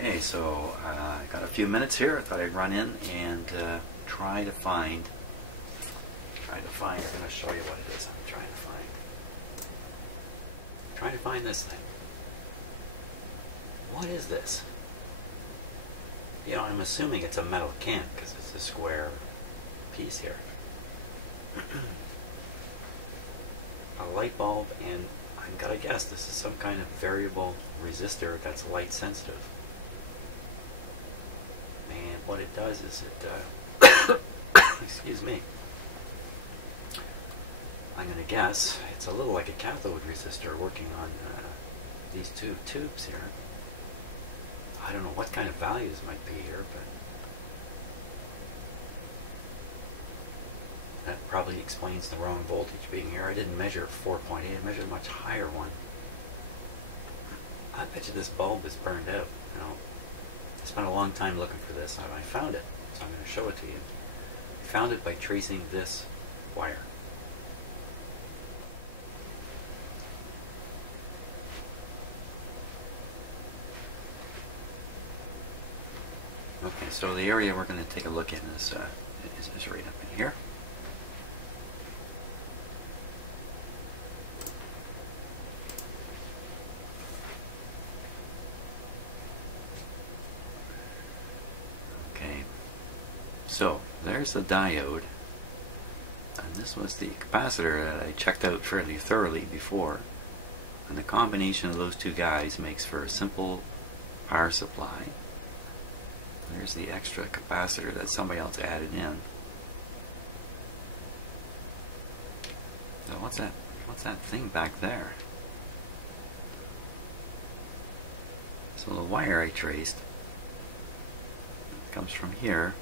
Okay, so I got a few minutes here. I thought I'd run in and try to find. I'm going to show you what it is. I'm trying to find this thing. What is this? You know, I'm assuming it's a metal can because it's a square piece here. A light bulb, and I'm gonna guess this is some kind of variable resistor that's light sensitive. And what it does is it, excuse me, I'm gonna guess it's a little like a cathode resistor working on these two tubes here. I don't know what kind of values might be here, but that probably explains the wrong voltage being here. I didn't measure 4.8, I measured a much higher one. I bet you this bulb is burned out. You know, I spent a long time looking for this, and I found it, so I'm going to show it to you. I found it by tracing this wire. Okay, so the area we're going to take a look at is right up in here. Okay, so there's the diode, and this was the capacitor that I checked out fairly thoroughly before, and the combination of those two guys makes for a simple power supply. There's the extra capacitor that somebody else added in. So what's that thing back there? So the wire I traced comes from here.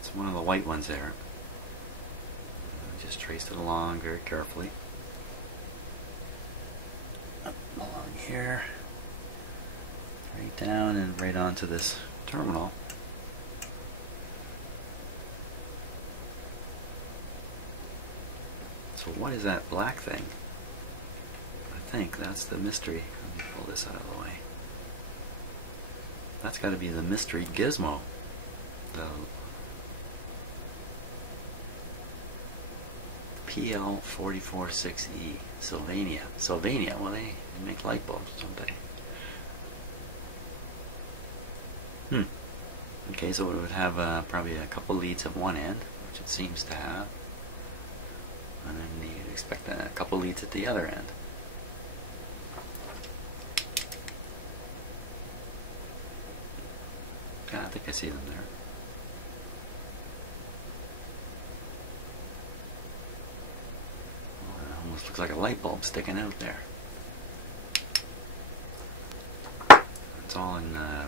It's one of the white ones there. I just traced it along very carefully. Up along here, right down and right onto this terminal. So what is that black thing? I think that's the mystery. Let me pull this out of the way. That's got to be the mystery gizmo. The PL446E. Sylvania. Well, they make light bulbs, don't they? Okay, so it would have probably a couple leads at one end, which it seems to have. And then you'd expect a couple leads at the other end. Yeah, I think I see them there. Well, it almost looks like a light bulb sticking out there. It's all in, I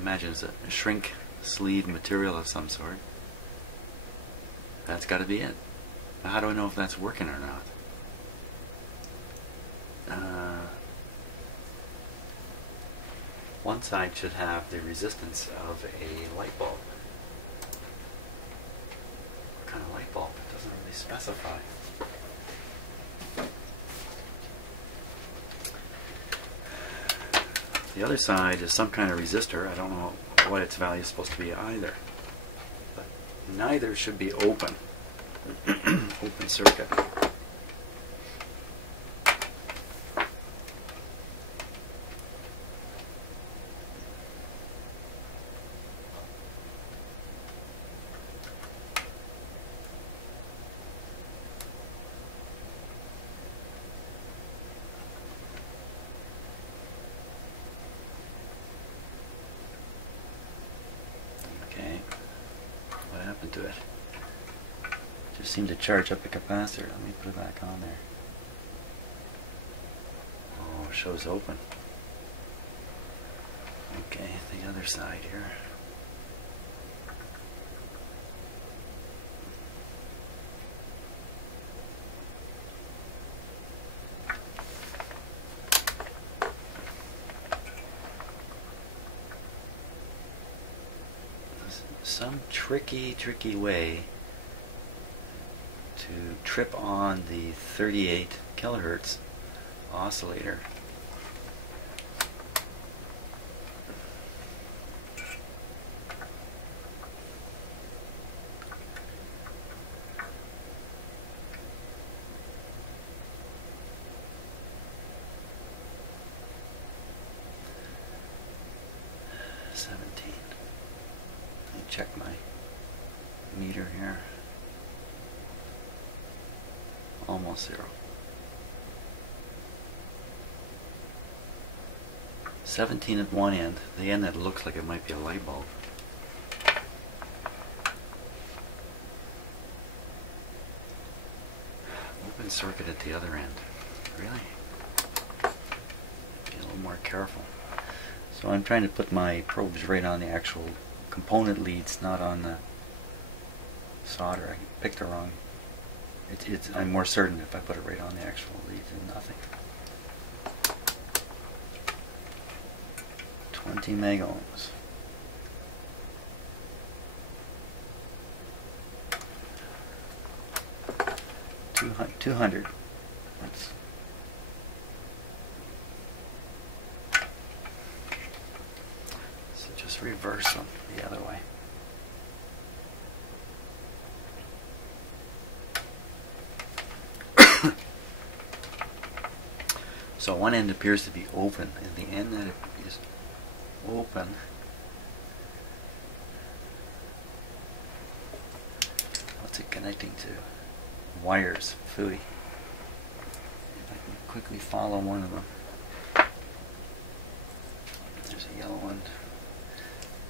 imagine it's a shrink sleeve material of some sort. That's got to be it. How do I know if that's working or not? One side should have the resistance of a light bulb. What kind of light bulb? It doesn't really specify. The other side is some kind of resistor. I don't know what its value is supposed to be either. But neither should be open. Open circuit. Okay, what happened to it? Just seemed to charge up the capacitor. Let me put it back on there. Oh, it shows open. Okay, the other side here. Some tricky way to trip on the 38 kilohertz oscillator. check my meter here. Almost 0. 17 at one end. The end that looks like it might be a light bulb. Open circuit at the other end. Really? Be a little more careful. So I'm trying to put my probes right on the actual component leads, not on the solder. I picked the wrong. I'm more certain if I put it right on the actual leads and nothing. 20 megohms. 200. Let's so just reverse them the other way. So one end appears to be open, and the end that is open what's it connecting to? Wires, phooey. If I can quickly follow one of them. There's a yellow one.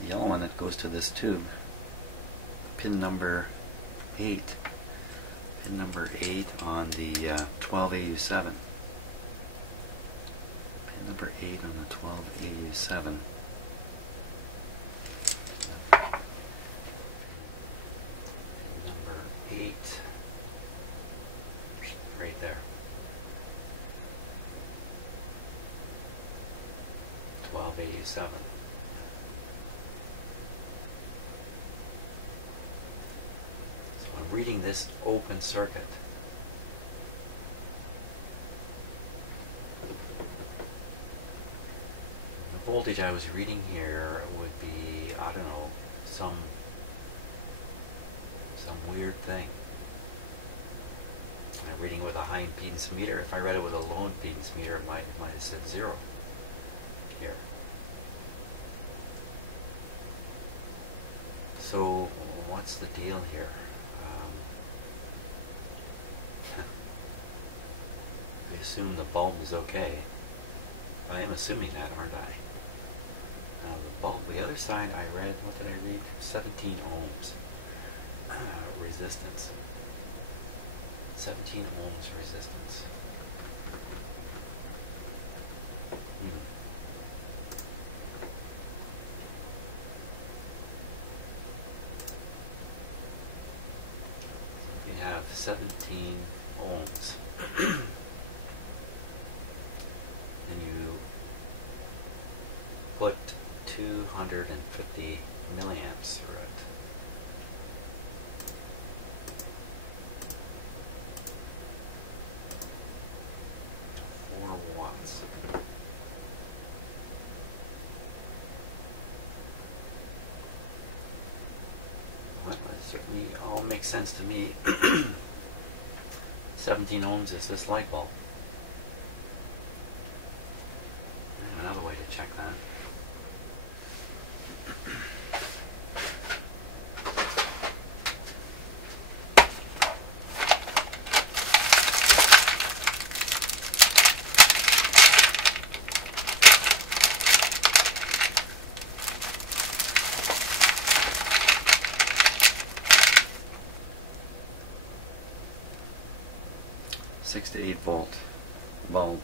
The yellow one that goes to this tube. Pin number 8. Pin number 8 on the 12AU7. Pin number 8 on the 12AU7. Number 8. Right there. 1287. So I'm reading this open circuit. The voltage I was reading here would be, I don't know, some weird thing. I'm reading with a high impedance meter. If I read it with a low impedance meter, it might have said 0 here. So what's the deal here? I assume the bulb is okay. I am assuming that, aren't I? The bulb, the other side I read, what did I read? 17 ohms resistance. 17 ohms resistance. So we have 17 ohms. And you put 250 milliamps through it. 4 watts. Well, it certainly all makes sense to me. 17 ohms is this light bulb. Another way to check that. Six to 8 volt bulb.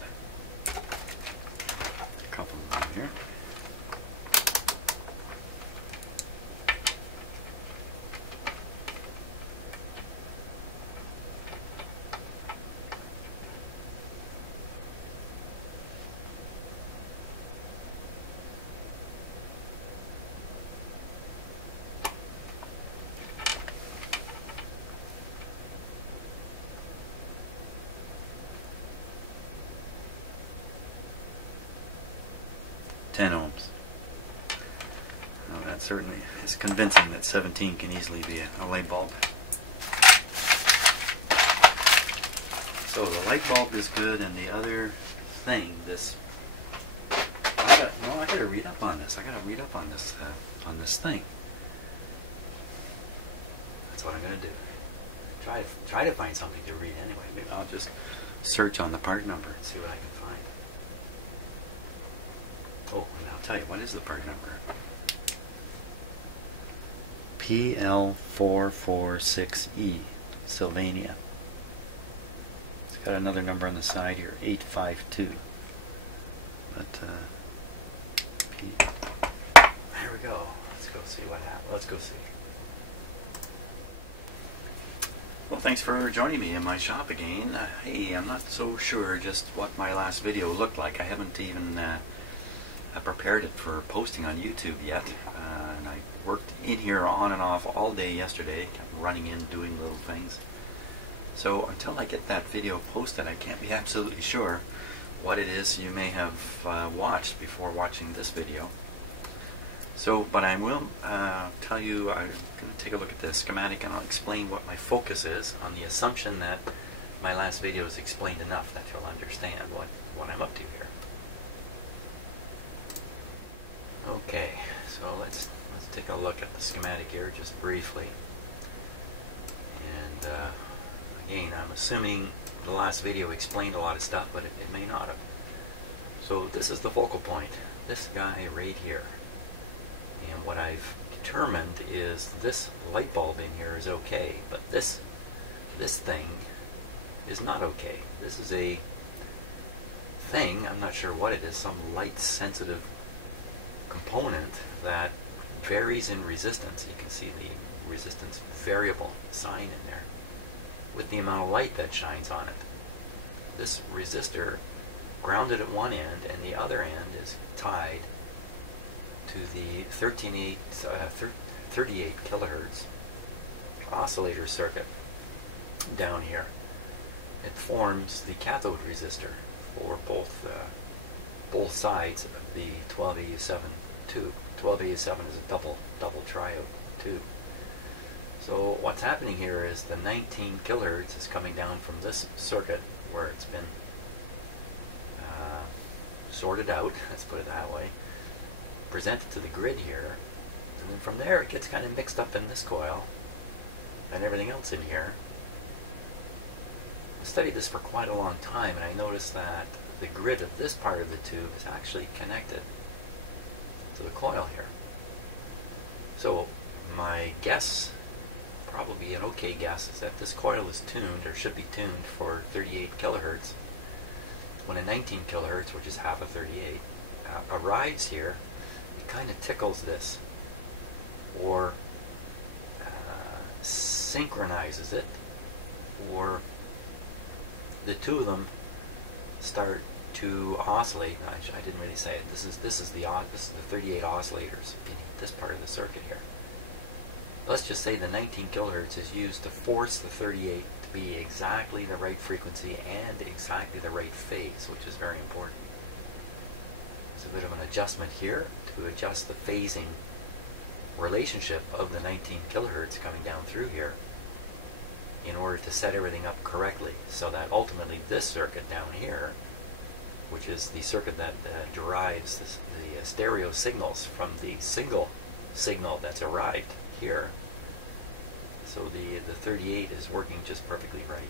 A couple of them here. Ohms. Now that certainly is convincing that 17 can easily be a light bulb. So the light bulb is good, and the other thing, this, I gotta read up on this. I gotta read up on this thing. That's what I'm going to do. Try to find something to read anyway. Maybe I'll just search on the part number and see what I can find. Oh, and I'll tell you, what is the part number? PL446E, Sylvania. It's got another number on the side here, 852. But, there we go. Let's go see what happens. Let's go see. Well, thanks for joining me in my shop again. Hey, I'm not so sure just what my last video looked like. I haven't even prepared it for posting on YouTube yet. And I worked in here on and off all day yesterday, kept running in, doing little things. So until I get that video posted, I can't be absolutely sure what it is you may have watched before watching this video. So, but I will tell you, I'm going to take a look at the schematic and I'll explain what my focus is on the assumption that my last video has explained enough that you'll understand what I'm up to here. Okay, so let's take a look at the schematic here just briefly. And again, I'm assuming the last video explained a lot of stuff, but it may not have. So this is the focal point, this guy right here. And what I've determined is this light bulb in here is okay, but this thing is not okay. This is a thing, I'm not sure what it is, some light sensitive component that varies in resistance. You can see the resistance variable sign in there with the amount of light that shines on it. This resistor grounded at one end and the other end is tied to the 38 kilohertz oscillator circuit down here. It forms the cathode resistor for both sides of the 12AU7 tube. 12AU7 is a double triode tube. So what's happening here is the 19 kilohertz is coming down from this circuit where it's been sorted out, let's put it that way, presented to the grid here, and then from there it gets kind of mixed up in this coil and everything else in here. I studied this for quite a long time and I noticed that the grid of this part of the tube is actually connected to the coil here. So my guess, probably an okay guess, is that this coil is tuned, or should be tuned, for 38 kilohertz. When a 19 kilohertz, which is half of 38, arrives here, it kind of tickles this, or synchronizes it, or the two of them start to oscillate. I didn't really say it. This is the 38 oscillators in this part of the circuit here. Let's just say the 19 kilohertz is used to force the 38 to be exactly the right frequency and exactly the right phase, which is very important. There's a bit of an adjustment here to adjust the phasing relationship of the 19 kilohertz coming down through here in order to set everything up correctly, so that ultimately this circuit down here, which is the circuit that derives the stereo signals from the single signal that's arrived here, so the 38 is working just perfectly right.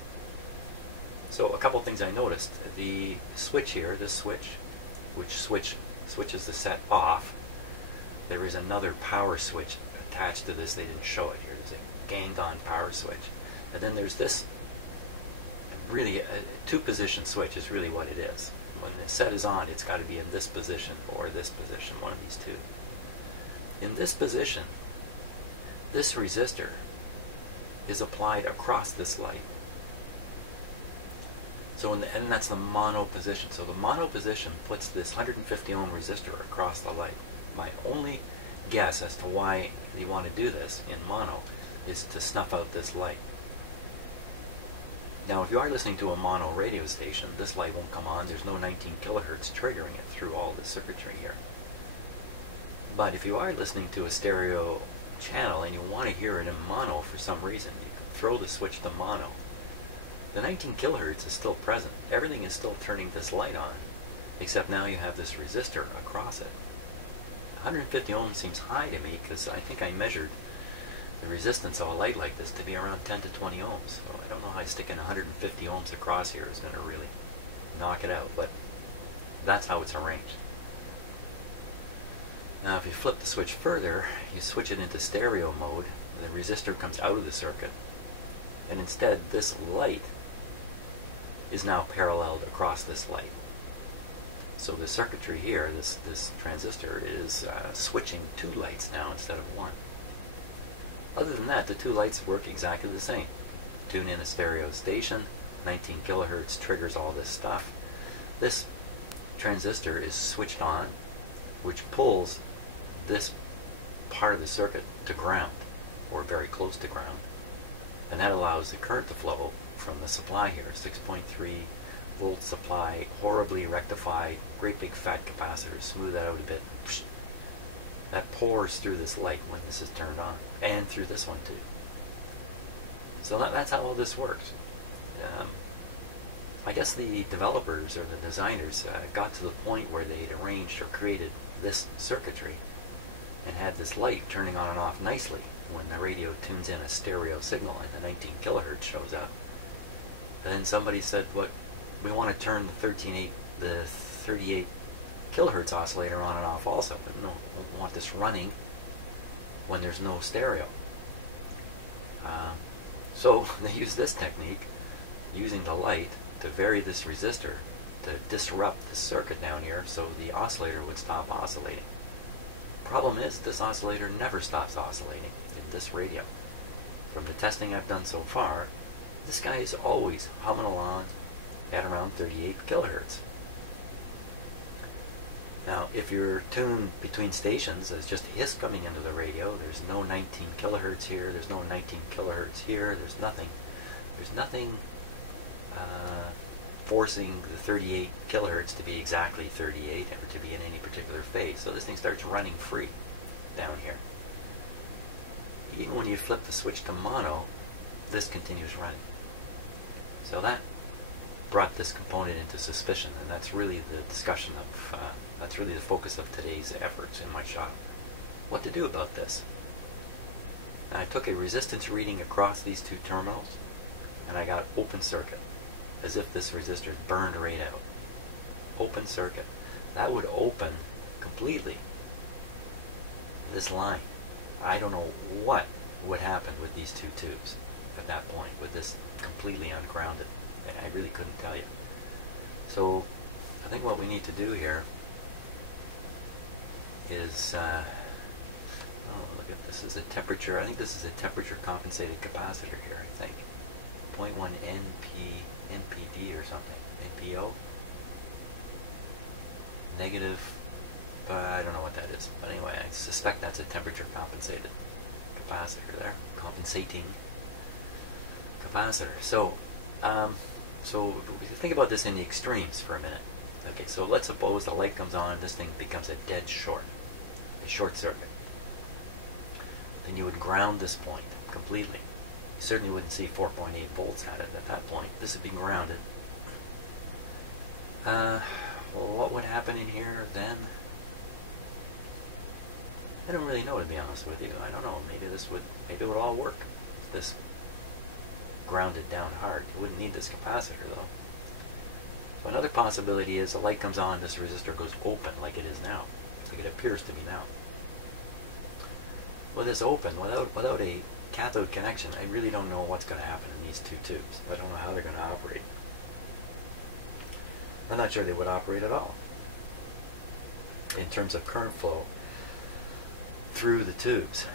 So a couple things I noticed. The switch here, this switch, which switches the set off, there is another power switch attached to this. They didn't show it here. There's a ganged-on power switch. And then there's this, really a two-position switch is really what it is. When the set is on, it's got to be in this position or this position, one of these two. In this position, this resistor is applied across this light. So and that's the mono position. So the mono position puts this 150 ohm resistor across the light. My only guess as to why you want to do this in mono is to snuff out this light. Now, if you are listening to a mono radio station, this light won't come on. There's no 19 kilohertz triggering it through all the circuitry here. But if you are listening to a stereo channel and you want to hear it in mono for some reason, you can throw the switch to mono. The 19 kilohertz is still present. Everything is still turning this light on, except now you have this resistor across it. 150 ohms seems high to me because I think I measured the resistance of a light like this to be around 10 to 20 ohms. So I don't know how sticking 150 ohms across here is going to really knock it out, but that's how it's arranged. Now if you flip the switch further, you switch it into stereo mode, the resistor comes out of the circuit, and instead this light is now paralleled across this light. So the circuitry here, this transistor, is switching two lights now instead of one. Other than that, the two lights work exactly the same. Tune in a stereo station, 19 kilohertz triggers all this stuff. This transistor is switched on, which pulls this part of the circuit to ground, or very close to ground. And that allows the current to flow from the supply here, 6.3 volt supply, horribly rectified, great big fat capacitor, smooth that out a bit. That pours through this light when this is turned on, and through this one too. So that's how all this works. I guess the developers or the designers got to the point where they'd arranged or created this circuitry and had this light turning on and off nicely when the radio tunes in a stereo signal and the 19 kilohertz shows up. Then somebody said, "What? We want to turn the 38 kilohertz oscillator on and off also, but no, we want this running when there's no stereo." So they use this technique, using the light to vary this resistor to disrupt the circuit down here so the oscillator would stop oscillating. Problem is, this oscillator never stops oscillating in this radio. From the testing I've done so far, this guy is always humming along at around 38 kilohertz. Now, if you're tuned between stations, there's just hiss coming into the radio. There's no 19 kilohertz here. There's no 19 kilohertz here. There's nothing. There's nothing forcing the 38 kilohertz to be exactly 38 or to be in any particular phase. So this thing starts running free down here. Even when you flip the switch to mono, this continues running. So that brought this component into suspicion, and that's really the discussion of, that's really the focus of today's efforts in my shop. What to do about this? And I took a resistance reading across these two terminals, and I got open circuit, as if this resistor burned right out. Open circuit. That would open completely this line. I don't know what would happen with these two tubes at that point, with this completely ungrounded. I really couldn't tell you. So I think what we need to do here is, oh, look at this is a temperature, I think this is a temperature compensated capacitor here, I think. 0.1 NPD or something. NPO? Negative, I don't know what that is. But anyway, I suspect that's a temperature compensated capacitor there. Compensating capacitor. So, so we think about this in the extremes for a minute. Okay, so let's suppose the light comes on, this thing becomes a dead short, a short circuit. Then you would ground this point completely. You certainly wouldn't see 4.8 volts at it at that point. This would be grounded. Well, what would happen in here then? I don't really know, to be honest with you. I don't know. Maybe it would all work. This grounded down hard. You wouldn't need this capacitor though. So another possibility is the light comes on, this resistor goes open like it is now, like it appears to be now. With this open, without a cathode connection, I really don't know what's going to happen in these two tubes. I don't know how they're going to operate. I'm not sure they would operate at all in terms of current flow through the tubes.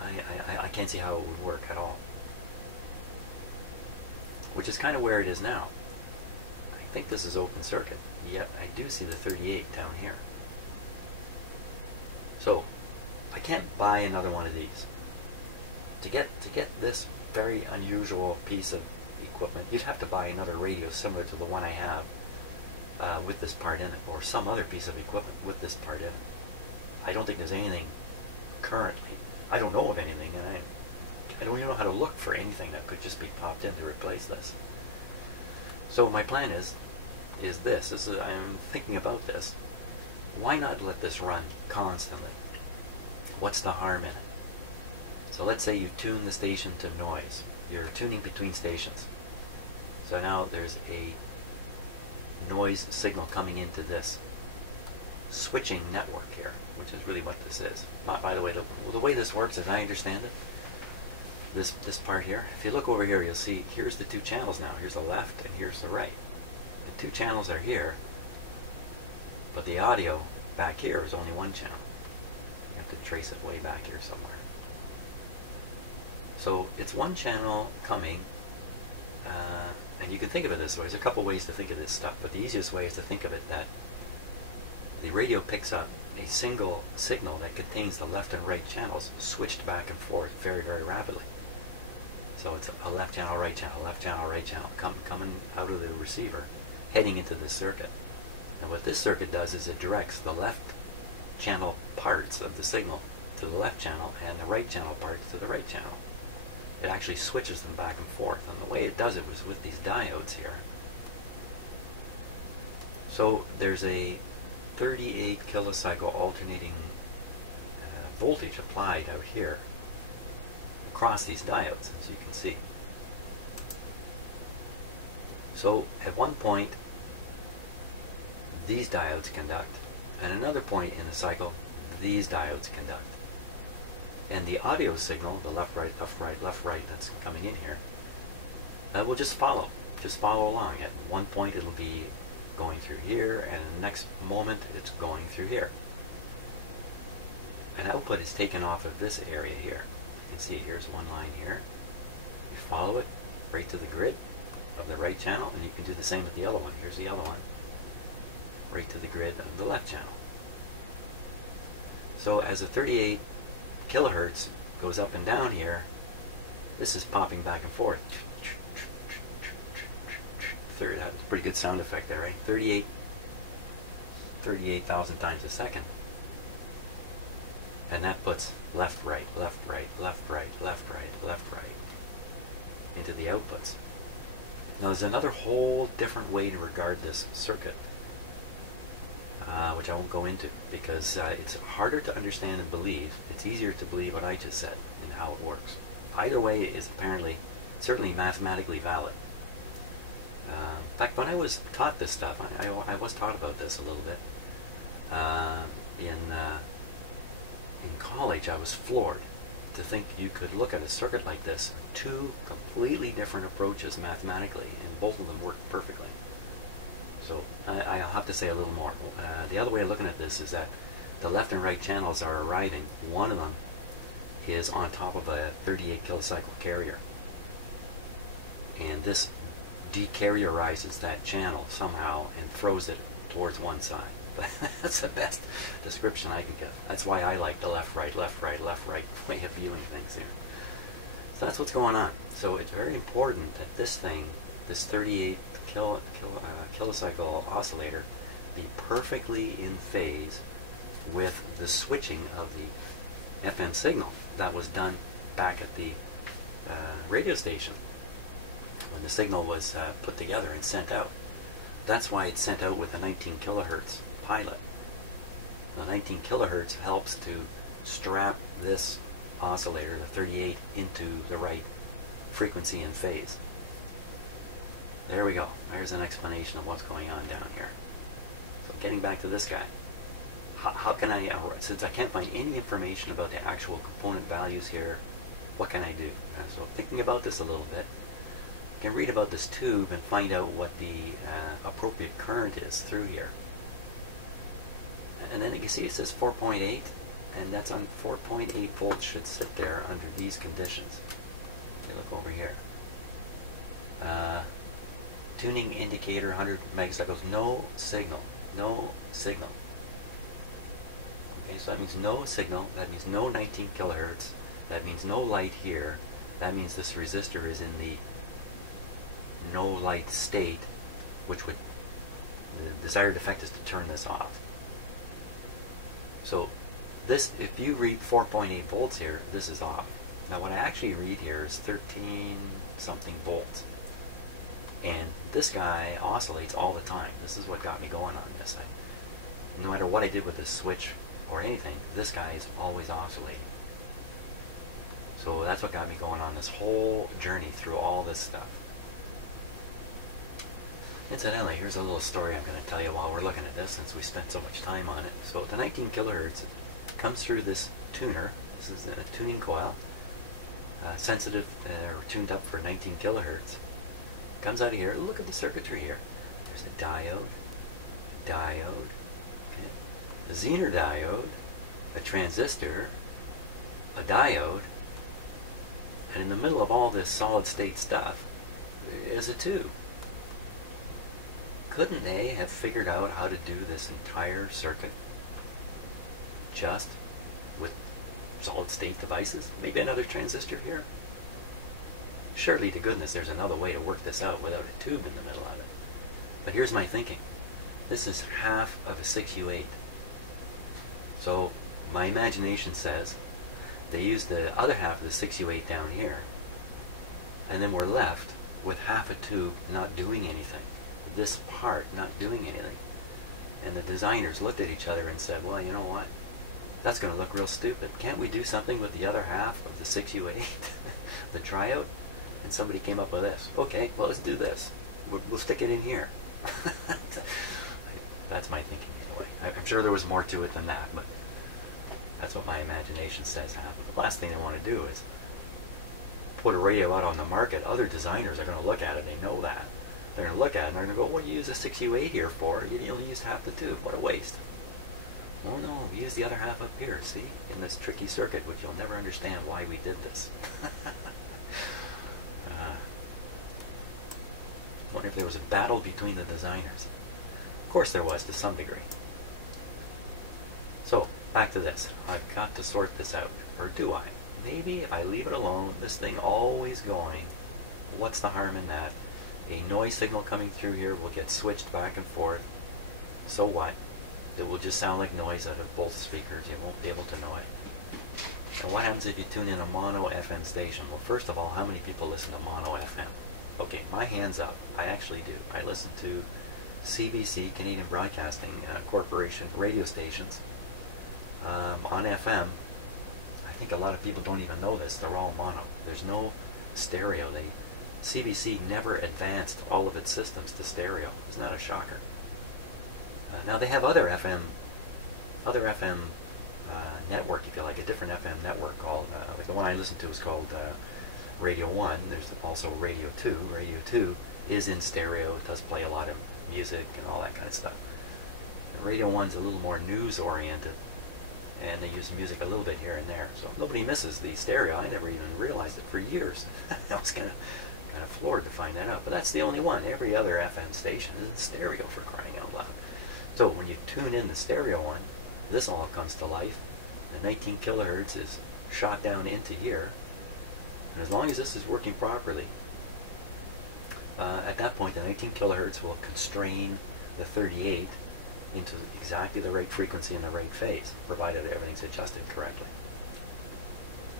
I can't see how it would work at all. Which is kind of where it is now. I think this is open circuit, yet I do see the 38 down here. So I can't buy another one of these. To get this very unusual piece of equipment, you'd have to buy another radio similar to the one I have with this part in it, or some other piece of equipment with this part in it. I don't think there's anything currently. I don't know of anything, and I don't even know how to look for anything that could just be popped in to replace this. So my plan is this. I'm thinking about this. Why not let this run constantly? What's the harm in it? So let's say you tune the station to noise. You're tuning between stations. So now there's a noise signal coming into this switching network here, which is really what this is. By the way, the way this works, as I understand it, this part here, if you look over here, you'll see here's the two channels now. Here's the left and here's the right. The two channels are here, but the audio back here is only one channel. You have to trace it way back here somewhere. So it's one channel coming, and you can think of it this way. There's a couple ways to think of this stuff, but the easiest way is to think of it that the radio picks up a single signal that contains the left and right channels switched back and forth very, very rapidly. So it's a left channel, right channel, left channel, right channel, coming out of the receiver, heading into this circuit. And what this circuit does is it directs the left channel parts of the signal to the left channel and the right channel parts to the right channel. It actually switches them back and forth. And the way it does it was with these diodes here. So there's a 38 kilocycle alternating voltage applied out here across these diodes, as you can see. So at one point these diodes conduct, and another point in the cycle these diodes conduct. And the audio signal, the left, right, left, right, left, right, that's coming in here, will just follow along. At one point it'll be going through here, and the next moment it's going through here. And output is taken off of this area here. You can see here's one line here. You follow it right to the grid of the right channel, and you can do the same with the other one. Here's the other one, right to the grid of the left channel. So as the 38 kilohertz goes up and down here, this is popping back and forth. That's a pretty good sound effect there, right? 38,000 times a second. And that puts left, right, left, right, left, right, left, right, left, right into the outputs. Now there's another whole different way to regard this circuit, which I won't go into because it's harder to understand and believe. It's easier to believe what I just said and how it works. Either way is apparently certainly mathematically valid. In fact, when I was taught this stuff, I was taught about this a little bit. In college, I was floored to think you could look at a circuit like this, two completely different approaches mathematically, and both of them work perfectly. So I'll have to say a little more. The other way of looking at this is that the left and right channels are arriving. One of them is on top of a 38 kilocycle carrier, and this decarrierizes that channel somehow and throws it towards one side. That's the best description I can give. That's why I like the left, right, left, right, left, right way of viewing things here. So that's what's going on. So it's very important that this thing, this 38 kilocycle oscillator, be perfectly in phase with the switching of the FM signal that was done back at the radio station when the signal was put together and sent out. That's why it's sent out with a 19 kilohertz pilot. The 19 kilohertz helps to strap this oscillator, the 38, into the right frequency and phase. There we go. There's an explanation of what's going on down here. So getting back to this guy. How can I, since I can't find any information about the actual component values here, what can I do? So thinking about this a little bit, I can read about this tube and find out what the appropriate current is through here. And then you can see it says 4.8, and that's on 4.8 volts should sit there under these conditions. Okay, look over here. Tuning indicator 100 megacycles, no signal, no signal. Okay, so that means no signal, that means no 19 kilohertz, that means no light here, that means this resistor is in the no light state, which would, the desired effect is to turn this off. So this, if you read 4.8 volts here, this is off. Now what I actually read here is 13 something volts. And this guy oscillates all the time. This is what got me going on this. No matter what I did with this switch or anything, this guy is always oscillating. So that's what got me going on this whole journey through all this stuff. Incidentally, here's a little story I'm going to tell you while we're looking at this, since we spent so much time on it. So the 19 kilohertz comes through this tuner. This is a tuning coil, sensitive or tuned up for 19 kilohertz. Comes out of here. Look at the circuitry here. There's a diode, okay, a Zener diode, a transistor, a diode, and in the middle of all this solid state stuff is a tube. Couldn't they have figured out how to do this entire circuit just with solid state devices? Maybe another transistor here? Surely to goodness there's another way to work this out without a tube in the middle of it. But here's my thinking. This is half of a 6U8. So my imagination says they used the other half of the 6U8 down here, and then we're left with half a tube not doing anything. This part not doing anything. And the designers looked at each other and said, well, you know what? That's going to look real stupid. Can't we do something with the other half of the 6U8, the triode? And somebody came up with this. Okay, well, let's do this. We'll stick it in here. That's my thinking anyway. I'm sure there was more to it than that, but that's what my imagination says happened. The last thing I want to do is put a radio out on the market. Other designers are going to look at it. They know that. They're going to look at it and they're going to go, what do you use a 6U8 here for? You only used half the tube. What a waste. Well, no, we use the other half up here, see? In this tricky circuit, which you'll never understand why we did this. I wonder if there was a battle between the designers. Of course there was, to some degree. So, back to this. I've got to sort this out. Or do I? Maybe if I leave it alone, this thing always going, what's the harm in that? A noise signal coming through here will get switched back and forth. So what? It will just sound like noise out of both speakers. You won't be able to know it. And what happens if you tune in a mono FM station? Well, first of all, how many people listen to mono FM? Okay, my hand's up. I actually do. I listen to CBC, Canadian Broadcasting Corporation radio stations on FM. I think a lot of people don't even know this. They're all mono. There's no stereo. CBC never advanced all of its systems to stereo. Isn't that a shocker? Now they have other FM network, if you like, a different FM network called, like the one I listen to is called Radio 1. There's also Radio 2. Radio 2 is in stereo. It does play a lot of music and all that kind of stuff. Radio 1's a little more news oriented, and they use music a little bit here and there. So nobody misses the stereo. I never even realized it for years. I was kind of floored to find that out. But that's the only one. Every other FM station is in stereo, for crying out loud. So when you tune in the stereo one, this all comes to life. The 19 kilohertz is shot down into here. And as long as this is working properly, at that point the 19 kilohertz will constrain the 38 into exactly the right frequency and the right phase, provided everything's adjusted correctly.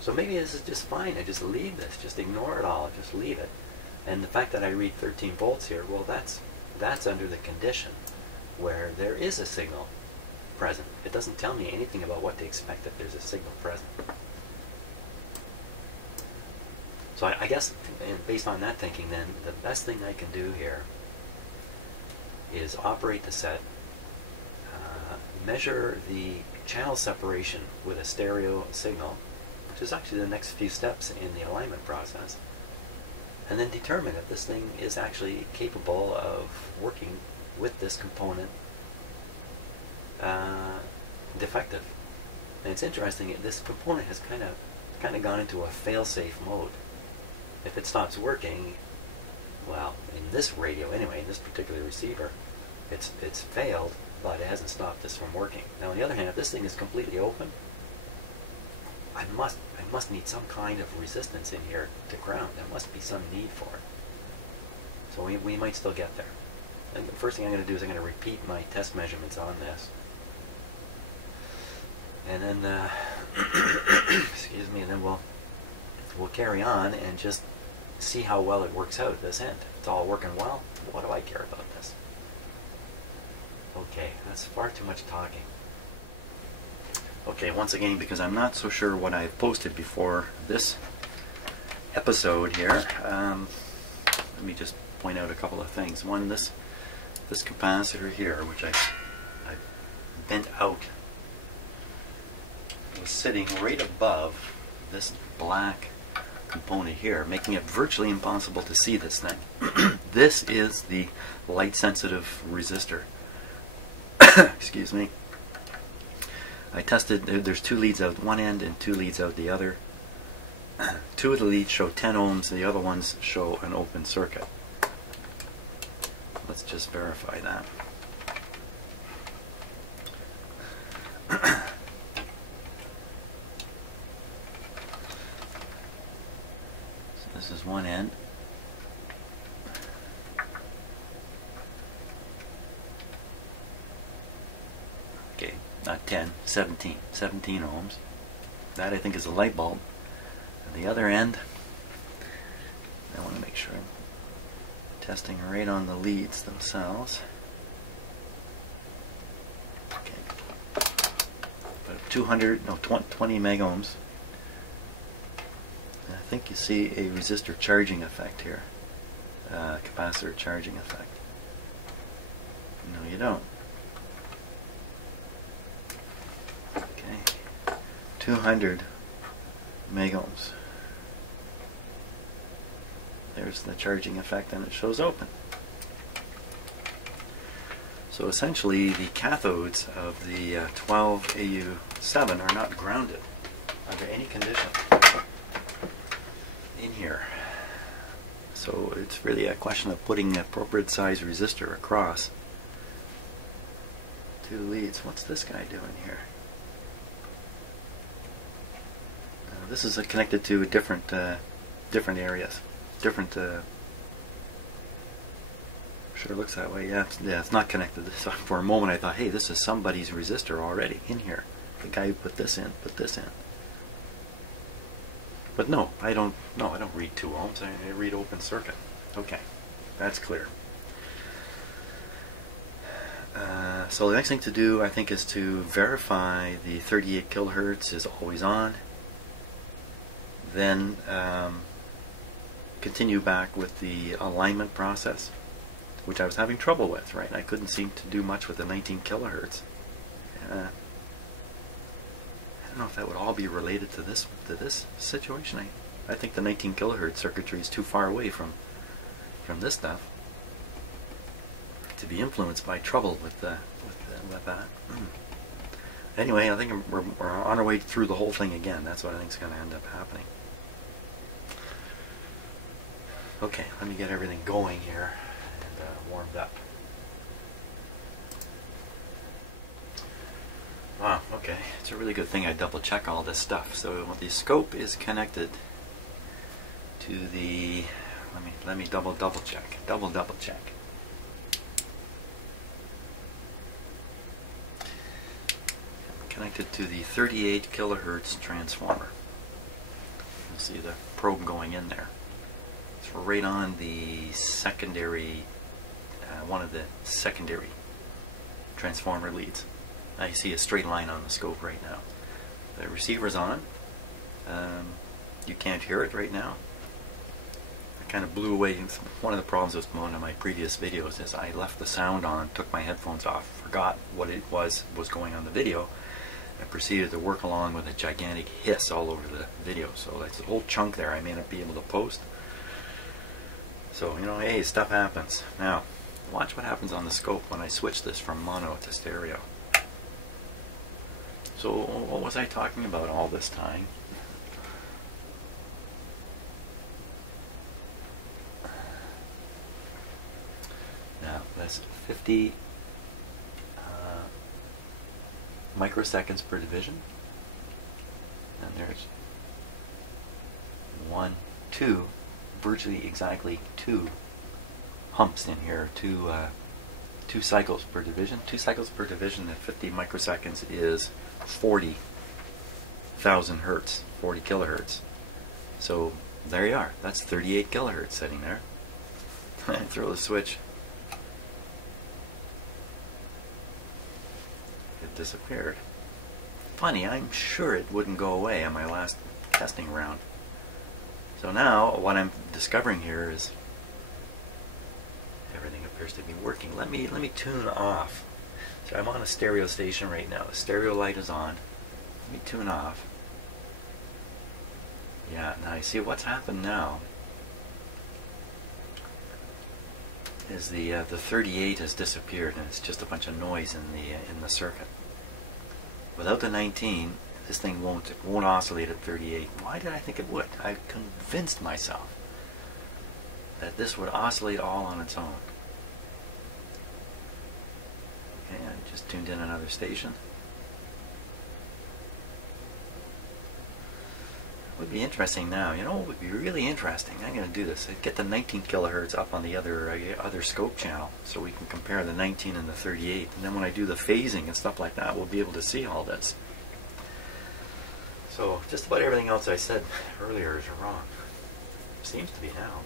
So maybe this is just fine. I just leave this. Just ignore it all. Just leave it. And the fact that I read 13 volts here, well, that's under the condition where there is a signal present. It doesn't tell me anything about what to expect if there's a signal present. So I guess, based on that thinking, then the best thing I can do here is operate the set, measure the channel separation with a stereo signal, which is actually the next few steps in the alignment process, and then determine if this thing is actually capable of working with this component defective. And it's interesting, this component has kind of gone into a fail-safe mode. If it stops working, well, in this radio anyway, in this particular receiver, it's failed, but it hasn't stopped this from working. Now on the other hand, if this thing is completely open, I must need some kind of resistance in here to ground. There must be some need for it. So we might still get there. And the first thing I'm going to do is I'm going to repeat my test measurements on this. And then, excuse me, and then we'll carry on and just see how well it works out at this end. If it's all working well, what do I care about this? Okay, that's far too much talking. Okay, once again, because I'm not so sure what I've posted before this episode here, let me just point out a couple of things. One, this capacitor here, which I bent out, was sitting right above this black component here, making it virtually impossible to see this thing. This is the light sensitive resistor. Excuse me. I tested, there's 2 leads out one end and 2 leads out the other. 2 of the leads show 10 ohms, the other ones show an open circuit. Let's just verify that. So this is one end. Okay, not 10, 17 ohms. That I think is a light bulb. And the other end, I want to make sure I'm testing right on the leads themselves. Okay, but 20 megohms. And I think you see a resistor charging effect here, capacitor charging effect. No, you don't. 200 megohms. There's the charging effect, and it shows open. So essentially, the cathodes of the 12AU7 are not grounded under any condition in here. So it's really a question of putting an appropriate size resistor across 2 leads. What's this guy doing here? This is connected to different areas, sure looks that way. Yeah, it's not connected. So for a moment I thought, hey, this is somebody's resistor already in here. The guy who put this in. But no, I don't read 2 ohms. I read open circuit. Okay, that's clear. So the next thing to do, I think, is to verify the 38 kilohertz is always on. Then continue back with the alignment process, which I was having trouble with, right? I couldn't seem to do much with the 19 kilohertz. I don't know if that would all be related to this situation. I think the 19 kilohertz circuitry is too far away from this stuff to be influenced by trouble with that. Anyway, I think we're on our way through the whole thing again. That's what I think is going to end up happening. Okay, let me get everything going here and warmed up. Wow, okay, it's a really good thing I double check all this stuff. So the scope is connected to the, let me double check. Connected to the 38 kilohertz transformer. You see the probe going in there. It's right on the secondary, one of the secondary transformer leads. I see a straight line on the scope right now. The receiver's on. You can't hear it right now. I kind of blew away. One of the problems with one of my previous videos is I left the sound on, took my headphones off, forgot what it was going on the video, and proceeded to work along with a gigantic hiss all over the video. So that's a whole chunk there I may not be able to post. So, you know, hey, stuff happens. Now, watch what happens on the scope when I switch this from mono to stereo. So, what was I talking about all this time? Now, that's 50 microseconds per division. And there's 1, 2, virtually exactly 2 humps in here, 2 cycles per division. 2 cycles per division at 50 microseconds is 40,000 hertz, 40 kilohertz. So there you are. That's 38 kilohertz sitting there. Throw the switch. It disappeared. funny. I'm sure it wouldn't go away on my last testing round. So now what I'm discovering here is everything appears to be working. Let me tune off. So I'm on a stereo station right now. The stereo light is on. Let me tune off. Yeah, now you see what's happened now is the 38 has disappeared, and it's just a bunch of noise in the circuit. Without the 19, this thing won't oscillate at 38. Why did I think it would? I convinced myself that this would oscillate all on its own. Okay, I just tuned in another station. It would be interesting now. You know what would be really interesting? I'm going to do this. I'd get the 19 kilohertz up on the other scope channel so we can compare the 19 and the 38. And then when I do the phasing and stuff like that, we'll be able to see all this. So just about everything else I said earlier is wrong. Seems to be now.